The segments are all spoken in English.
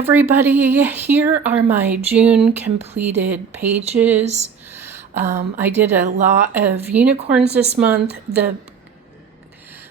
everybody. Here are my June completed pages. I did a lot of unicorns this month.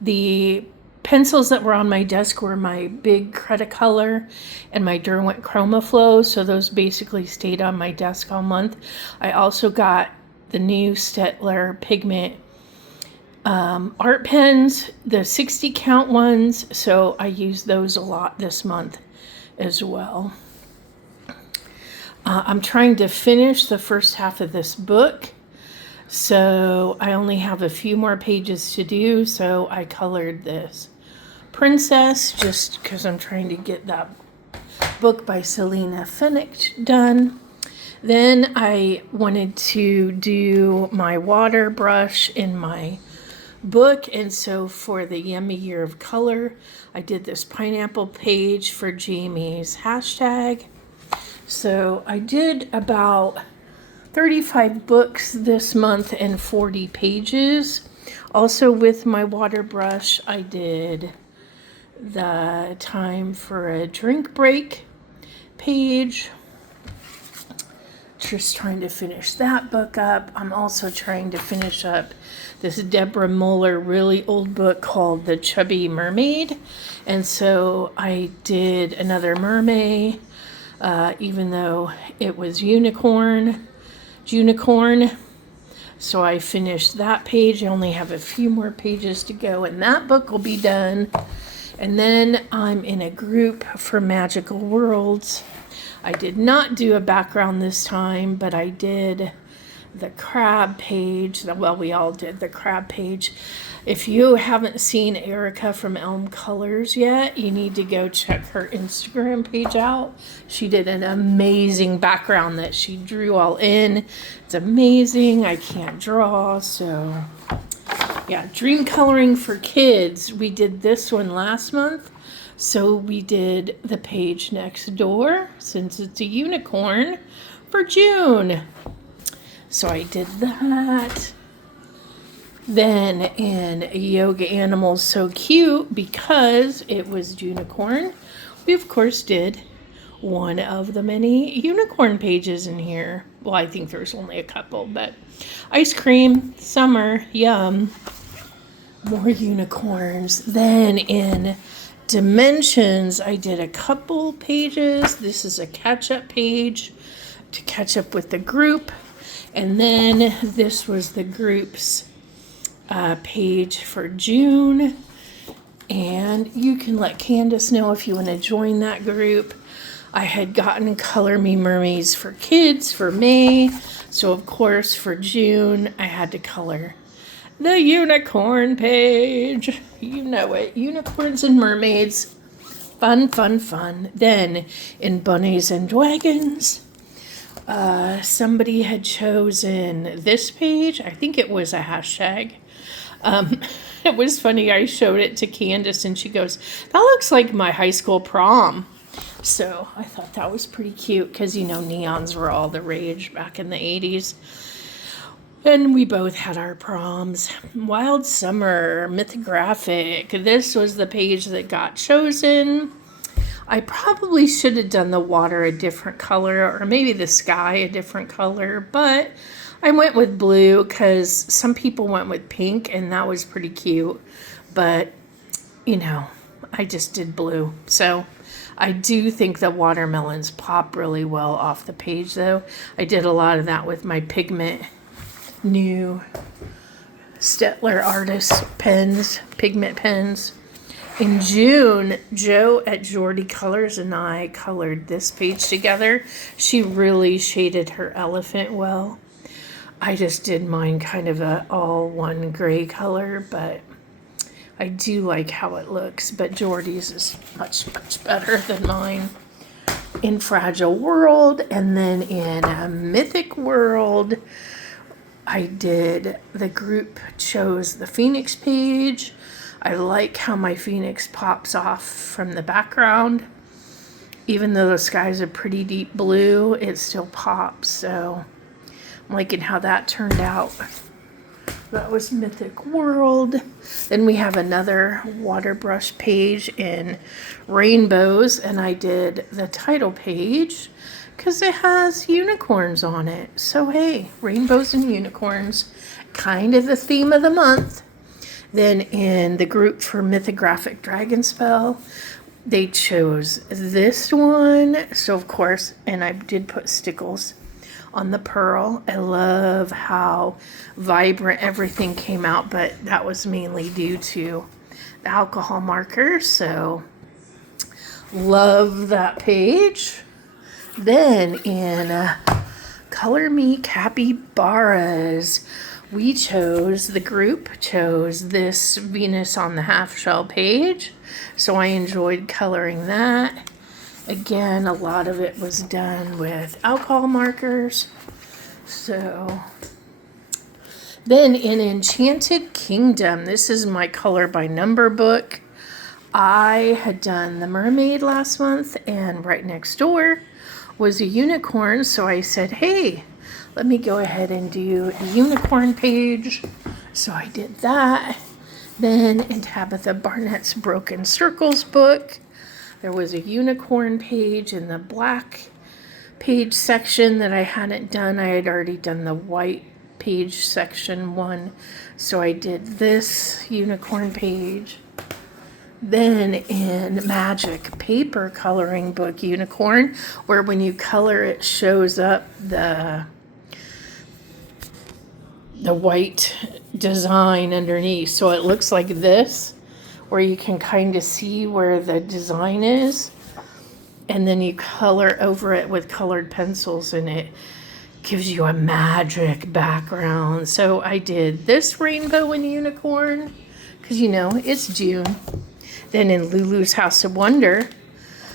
The pencils that were on my desk were my big Cretacolor and my Derwent ChromaFlow, so those basically stayed on my desk all month. I also got the new Staedtler Pigment art pens, the 60 count ones, so I used those a lot this month as well. I'm trying to finish the first half of this book, so I only have a few more pages to do, so I colored this princess just because I'm trying to get that book by Selena Fenech done. Then I wanted to do my water brush in my book, and so for the Yummy Year of Color, I did this pineapple page for Jamie's hashtag. So I did about 35 books this month and 40 pages. Also with my water brush, I did the Time for a Drink Break page. Just trying to finish that book up. I'm also trying to finish up this Deborah Muller really old book called The Chubby Mermaid. And so I did another mermaid, even though it was unicorn. So I finished that page. I only have a few more pages to go and that book will be done. And then I'm in a group for Magical Worlds. I did not do a background this time, but I did the crab page. Well, we all did the crab page. If you haven't seen Erica from Elm Colors yet, you need to go check her Instagram page out. She did an amazing background that she drew all in. It's amazing. I can't draw, so yeah, dream coloring for kids. We did this one last month. So we did the page next door, since it's a unicorn, for June. So I did that. Then in Yoga Animals So Cute, because it was unicorn, we of course did one of the many unicorn pages in here. Well, I think there's only a couple, but ice cream, summer, yum. More unicorns. Then in Dimensions, I did a couple pages. This is a catch-up page to catch up with the group. And then this was the group's page for June. And you can let Candace know if you want to join that group. I had gotten Color Me Mermaids for kids for May. So of course for June, I had to color the unicorn page. You know it. Unicorns and mermaids. Fun, fun, fun. Then in Bunnies and Dragons, somebody had chosen this page. I think it was a hashtag. It was funny. I showed it to Candace and she goes, that looks like my high school prom. So I thought that was pretty cute because, you know, neons were all the rage back in the 80s. And we both had our proms. Wild Summer, Mythographic. This was the page that got chosen. I probably should have done the water a different color, or maybe the sky a different color, but I went with blue because some people went with pink, and that was pretty cute. But, you know, I just did blue. So I do think the watermelons pop really well off the page, though. I did a lot of that with my new Staedtler Artist pens, pigment pens. In June, Joe at Jordy Colors and I colored this page together. She really shaded her elephant well. I just did mine kind of a all one gray color, but I do like how it looks. But Jordy's is much, much better than mine. In Fragile World, and then in a Mythic World, the group chose the Phoenix page. I like how my Phoenix pops off from the background. Even though the sky's a pretty deep blue, it still pops. So I'm liking how that turned out. That was Mythic World. Then we have another water brush page in rainbows, and I did the title page because it has unicorns on it. So hey, rainbows and unicorns, kind of the theme of the month. Then in the group for Mythographic Dragonspell, they chose this one. So of course, and I did put stickles on the pearl. I love how vibrant everything came out, but that was mainly due to the alcohol markers. So love that page. Then in Color Me Capybaras, the group chose this Venus on the Half Shell page. So I enjoyed coloring that. Again, a lot of it was done with alcohol markers. So then in Enchanted Kingdom, this is my color by number book. I had done the mermaid last month, and right next door was a unicorn. So I said, hey, let me go ahead and do a unicorn page. So I did that. Then in Tabitha Barnett's Broken Circles book, there was a unicorn page in the black page section that I hadn't done. I had already done the white page section one. So I did this unicorn page. Then in Magic Paper Coloring Book Unicorn, where when you color it shows up the white design underneath. So it looks like this, where you can kind of see where the design is, and then you color over it with colored pencils, and it gives you a magic background. So I did this rainbow and unicorn because, you know, it's June. Then in Lulu's House of Wonder,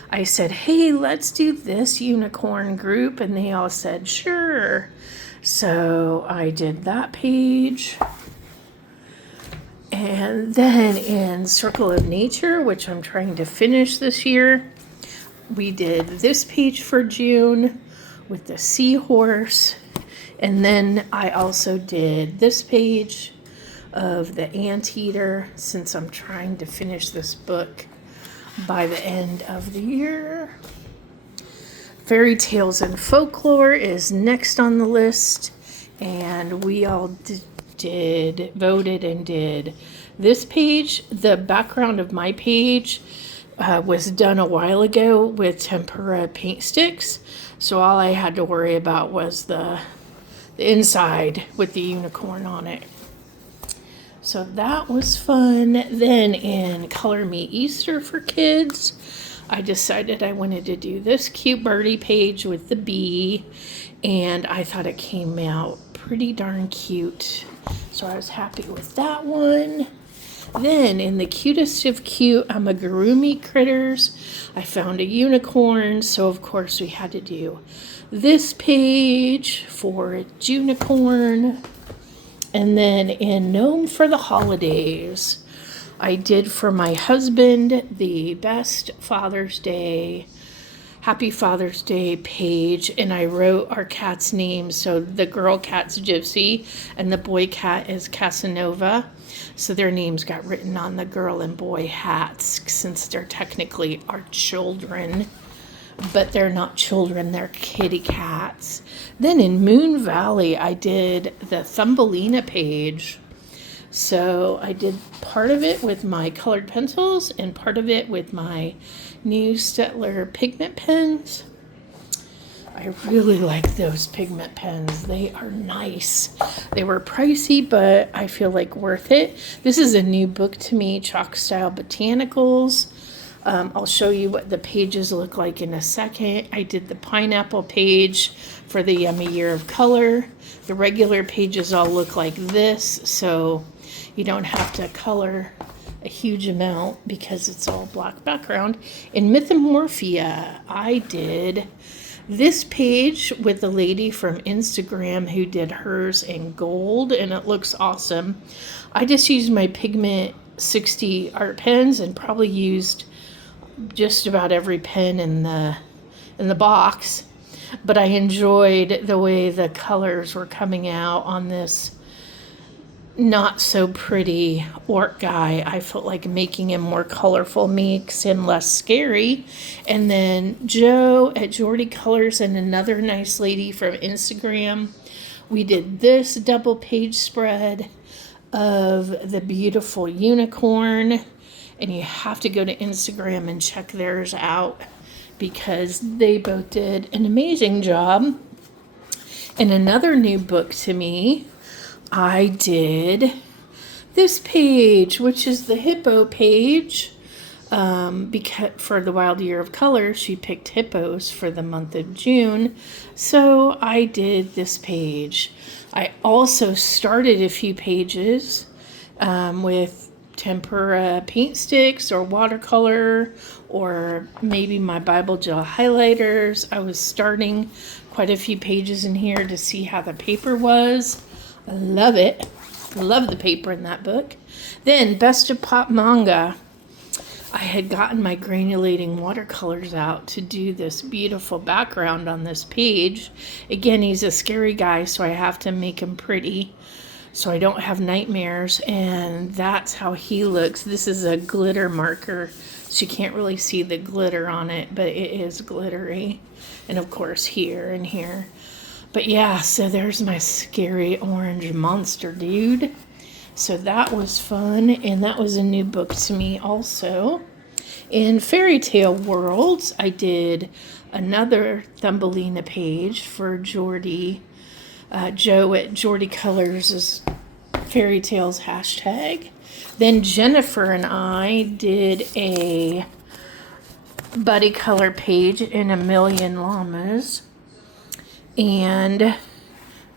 I said, hey, let's do this unicorn group, and they all said sure. So I did that page. And then in Circle of Nature, which I'm trying to finish this year, we did this page for June with the seahorse. And then I also did this page of the anteater, since I'm trying to finish this book by the end of the year. Fairy Tales and Folklore is next on the list. And we all voted and did this page. The background of my page was done a while ago with tempera paint sticks, so all I had to worry about was the inside with the unicorn on it. So that was fun. Then in Color Me Easter for Kids, I decided I wanted to do this cute birdie page with the bee, and I thought it came out pretty darn cute. So I was happy with that one. Then in the Cutest of Cute Amigurumi Critters, I found a unicorn. So of course we had to do this page for a unicorn. And then in Gnome for the Holidays, I did for my husband the best Father's Day, Happy Father's Day page, and I wrote our cat's names. So the girl cat's Gypsy and the boy cat is Casanova. So their names got written on the girl and boy hats, since they're technically our children, but they're not children, they're kitty cats. Then in Moon Valley, I did the Thumbelina page. So I did part of it with my colored pencils and part of it with my new Staedtler pigment pens. I really like those pigment pens. They are nice. They were pricey, but I feel like worth it. This is a new book to me, Chalk Style Botanicals. I'll show you what the pages look like in a second. I did the pineapple page for the Yummy Year of Color. The regular pages all look like this, so you don't have to color a huge amount because it's all black background. In Mythomorphia, I did this page with the lady from Instagram who did hers in gold, and it looks awesome. I just used my Pigment 60 art pens and probably used just about every pen in the box, but I enjoyed the way the colors were coming out on this not so pretty orc guy. I felt like making him more colorful makes him less scary. And then Joe at Jordy Colors and another nice lady from Instagram, we did this double page spread of the beautiful unicorn. And you have to go to Instagram and check theirs out because they both did an amazing job. And another new book to me, I did this page, which is the hippo page. Because for the Wild Year of Color, she picked hippos for the month of June. So I did this page. I also started a few pages with tempera paint sticks or watercolor or maybe my Bible gel highlighters. I was starting quite a few pages in here to see how the paper was. I love it. I love the paper in that book. Then Best of Pop Manga. I had gotten my granulating watercolors out to do this beautiful background on this page. Again, he's a scary guy, so I have to make him pretty so I don't have nightmares, and that's how he looks. This is a glitter marker, so you can't really see the glitter on it, but it is glittery. And of course here and here. But yeah, so there's my scary orange monster dude. So that was fun, and that was a new book to me also. In Fairy Tale Worlds, I did another Thumbelina page for Jordy, Joe at Jordy Colors' Fairy Tales hashtag. Then Jennifer and I did a buddy color page in A Million Llamas. And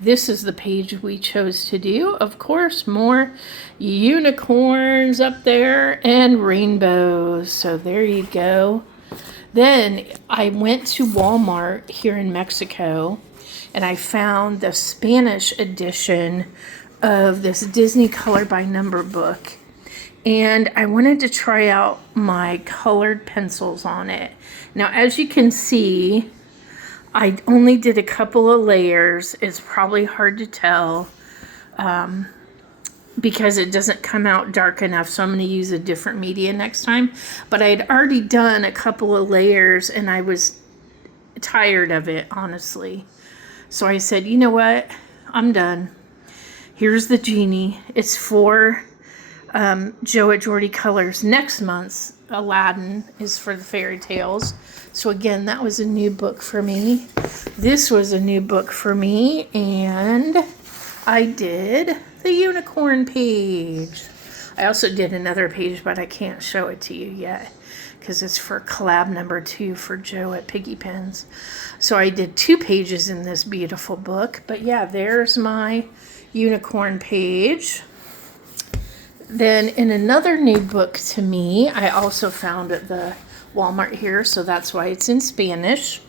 this is the page we chose to do. Of course, more unicorns up there and rainbows. So there you go. Then I went to Walmart here in Mexico and I found the Spanish edition of this Disney Color by Number book. And I wanted to try out my colored pencils on it. Now, as you can see, I only did a couple of layers. It's probably hard to tell because it doesn't come out dark enough, so I'm going to use a different media next time. But I had already done a couple of layers and I was tired of it, honestly. So I said, you know what? I'm done. Here's the genie. It's for Joe at Jordy Colors. Next month's Aladdin is for the fairy tales. So again, that was a new book for me. This was a new book for me, and I did the unicorn page. I also did another page, but I can't show it to you yet because it's for collab number 2 for Joe at Piggy Pens. So I did 2 pages in this beautiful book. But yeah, there's my unicorn page. Then in another new book to me, I also found at the Walmart here, so that's why it's in Spanish.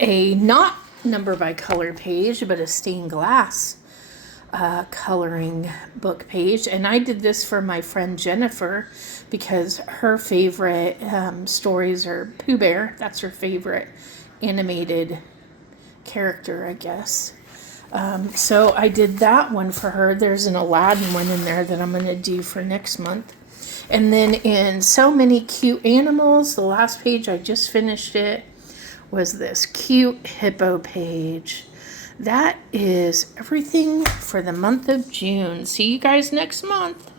A not number by color page, but a stained glass coloring book page. And I did this for my friend Jennifer because her favorite stories are Pooh Bear. That's her favorite animated character, I guess. So I did that one for her. There's an Aladdin one in there that I'm going to do for next month. And then in So Many Cute Animals, the last page, I just finished it, was this cute hippo page. That is everything for the month of June. See you guys next month.